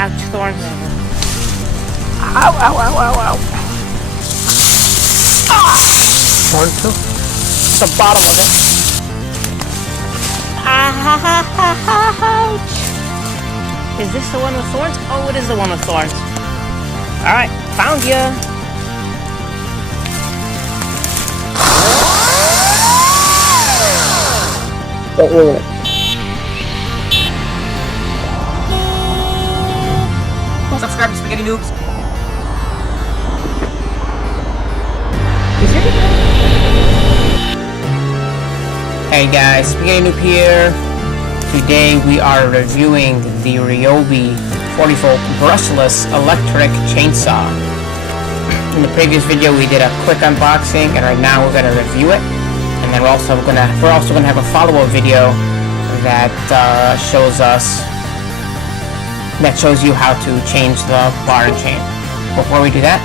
Ouch, thorns. Ow, ow, ow, ow, ow. Ah! Thorn too? The bottom of it. Ouch! Is this the one with thorns? Oh, it is the one with thorns. Alright, found ya! Don't ruin it. Subscribe to SpaghettiNoobs. Hey guys, SpaghettiNoob here. Today we are reviewing the Ryobi 40-volt brushless electric chainsaw. In the previous video we did a quick unboxing, and right now we're gonna review it. And then we're also gonna have a follow-up video that shows you how to change the bar and chain. Before we do that,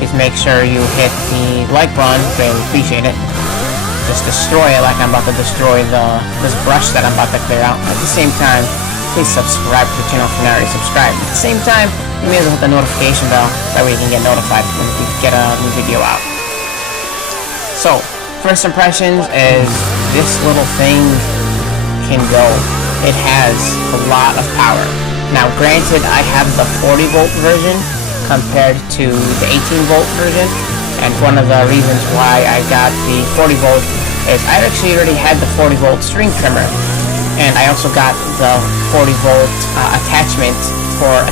please make sure you hit the like button. Really appreciate it. Just destroy it like I'm about to destroy this brush that I'm about to clear out. At the same time, please subscribe to the channel if you're not already subscribed. At the same time, you may as well hit the notification bell, that way you can get notified when we get a new video out. So, first impressions is this little thing can go. It has a lot of power. Now granted, I have the 40 volt version compared to the 18 volt version, and one of the reasons why I got the 40 volt is I actually already had the 40 volt string trimmer, and I also got the 40 volt attachment for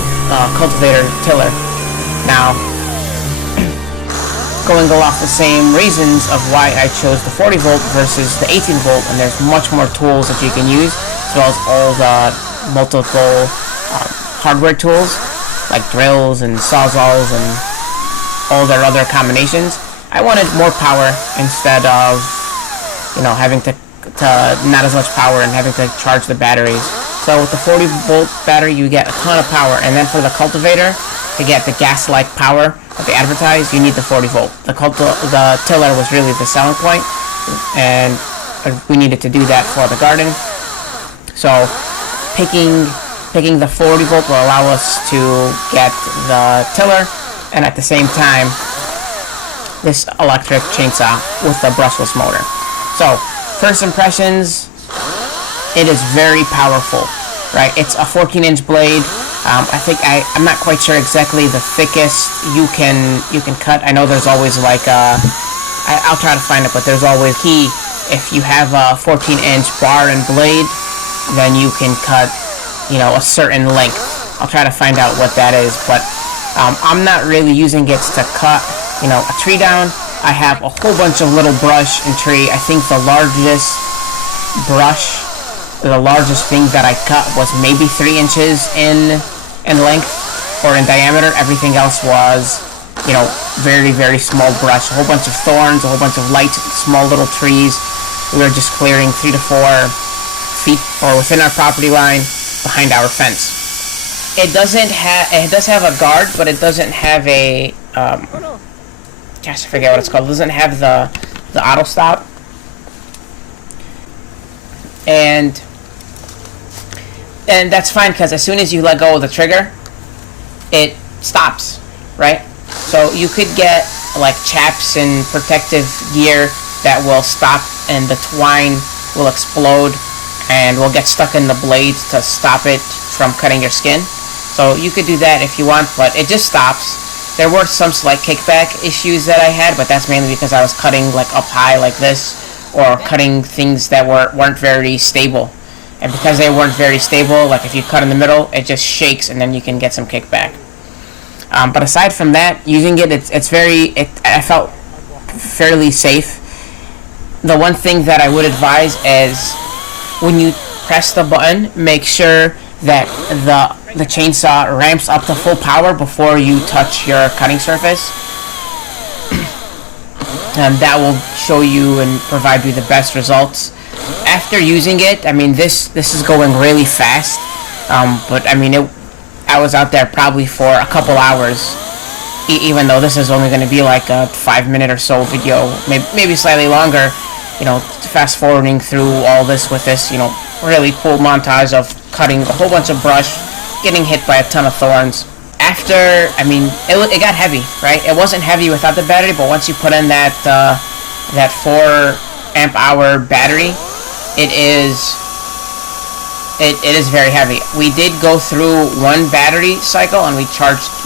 cultivator tiller. Now, going off the same reasons of why I chose the 40 volt versus the 18 volt, and there's much more tools that you can use, as well as all the multiple hardware tools like drills and sawzalls and all their other combinations. I wanted more power instead of, having to not as much power and having to charge the batteries. So with the 40 volt battery you get a ton of power, and then for the cultivator to get the gas-like power that they advertise, you need the 40 volt. The tiller was really the selling point, and we needed to do that for the garden. So picking the 40 volt will allow us to get the tiller, and at the same time this electric chainsaw with the brushless motor. So first impressions, it is very powerful, right? It's a 14-inch blade. I'm not quite sure exactly the thickest you can cut. I know there's always like I'll try to find it, but there's always key. If you have a 14-inch bar and blade, then you can cut a certain length. I'll try to find out what that is, but I'm not really using it to cut a tree down. I have a whole bunch of little brush and tree. I think the largest thing that I cut was maybe 3 inches in length or in diameter. Everything else was very, very small brush. A whole bunch of thorns, a whole bunch of light small little trees. We were just clearing 3 to 4 feet or within our property line behind our fence. It does have a guard, but it doesn't have a gosh, I forget what it's called. It doesn't have the auto stop, and that's fine, because as soon as you let go of the trigger, it stops, right? So you could get like chaps and protective gear that will stop, and the twine will explode and will get stuck in the blade to stop it from cutting your skin. So you could do that if you want, but it just stops. There were some slight kickback issues that I had, but that's mainly because I was cutting like up high like this, or cutting things that weren't very stable. And because they weren't very stable, like if you cut in the middle, it just shakes, and then you can get some kickback. But aside from that, using it, I felt fairly safe. The one thing that I would advise is when you press the button, make sure that the chainsaw ramps up to full power before you touch your cutting surface. And that will show you and provide you the best results. After using it, I mean, this is going really fast, but I mean, I was out there probably for a couple hours, even though this is only going to be like a 5-minute or so video, maybe slightly longer. Fast forwarding through all this with this, really cool montage of cutting a whole bunch of brush, getting hit by a ton of thorns. After, I mean, it got heavy, right? It wasn't heavy without the battery, but once you put in that 4 amp hour battery, it is very heavy. We did go through one battery cycle, and we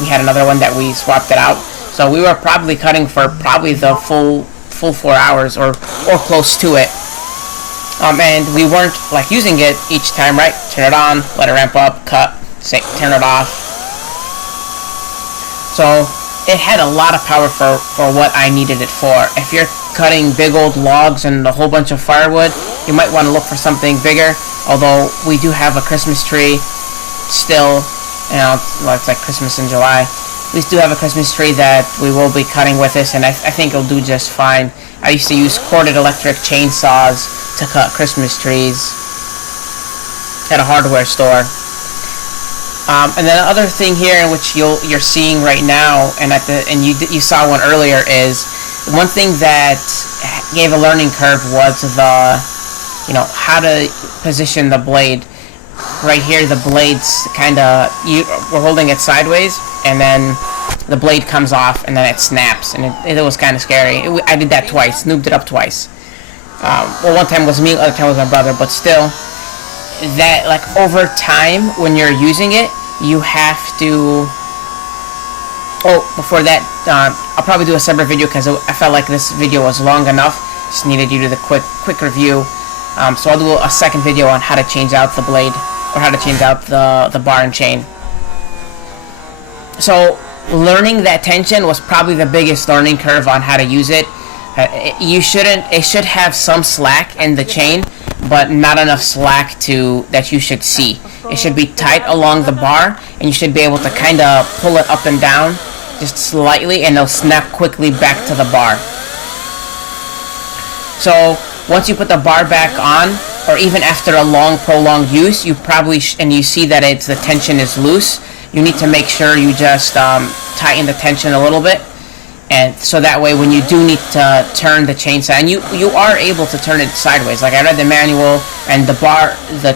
had another one that we swapped it out. So we were probably cutting for probably the full 4 hours or close to it. And we weren't like using it each time, right? Turn it on, let it ramp up, cut, turn it off. So it had a lot of power for what I needed it for. If you're cutting big old logs and a whole bunch of firewood, you might want to look for something bigger. Although we do have a Christmas tree still, you know, it's like Christmas in July. We do have a Christmas tree that we will be cutting with this, and I think it'll do just fine. I used to use corded electric chainsaws to cut Christmas trees at a hardware store. And then the other thing here, in which you're seeing right now, and you saw one earlier, is one thing that gave a learning curve was how to position the blade. Right here, the blade's we're holding it sideways, and then the blade comes off, and then it snaps, and it was kind of scary. I did that twice. Noobed it up twice. One time was me, other time was my brother, but still, that, like, over time, when you're using it, you have to... before that, I'll probably do a separate video, because I felt like this video was long enough. Just needed you to do the quick review. So I'll do a second video on how to change out the blade, or how to change out the bar and chain. So learning that tension was probably the biggest learning curve on how to use it. It should have some slack in the chain, but not enough slack that you should see. It should be tight along the bar, and you should be able to kind of pull it up and down just slightly, and it'll snap quickly back to the bar. So once you put the bar back on, or even after a long prolonged use, you probably and you see that the tension is loose, you need to make sure you just tighten the tension a little bit, and so that way when you do need to turn the chainsaw, and you are able to turn it sideways. Like, I read the manual, and the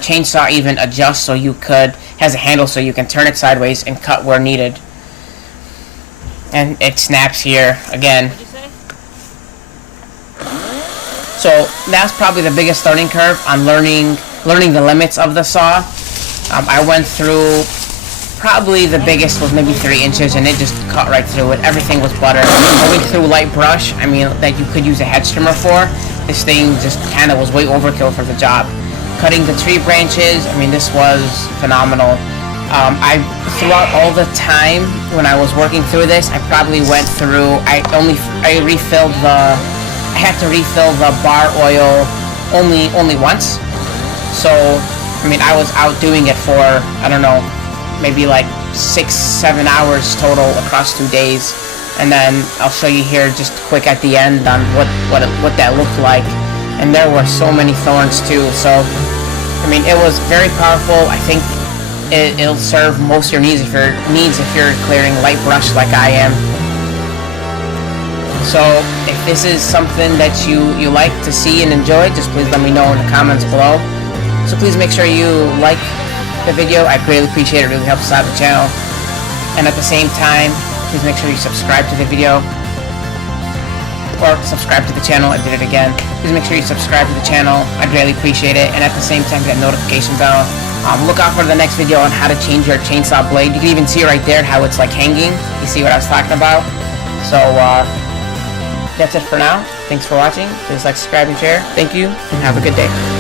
chainsaw even adjusts so has a handle so you can turn it sideways and cut where needed. And it snaps here again. So that's probably the biggest learning curve on learning the limits of the saw. I went through, probably the biggest was maybe 3 inches, and it just cut right through it. Everything was butter. Going through light brush, I mean, that you could use a head trimmer for, this thing just kind of was way overkill for the job. Cutting the tree branches, I mean, this was phenomenal. Throughout all the time when I was working through this, I probably went through, I had to refill the bar oil only once. So, I mean, I was out doing it for, I don't know, maybe like 6-7 hours total across 2 days. And then I'll show you here just quick at the end on what that looked like. And there were so many thorns too. So, I mean, it was very powerful. I think it'll serve most of your needs if you're clearing light brush like I am. So if this is something that you like to see and enjoy, just please let me know in the comments below. So please make sure you like the video. I greatly appreciate it. It really helps us out the channel. And at the same time, please make sure you subscribe to the video. Or subscribe to the channel. I did it again. Please make sure you subscribe to the channel. I greatly appreciate it. And at the same time, hit that notification bell. Look out for the next video on how to change your chainsaw blade. You can even see right there how it's like hanging. You see what I was talking about? So, that's it for now. Thanks for watching. Please like, subscribe, and share. Thank you, and have a good day.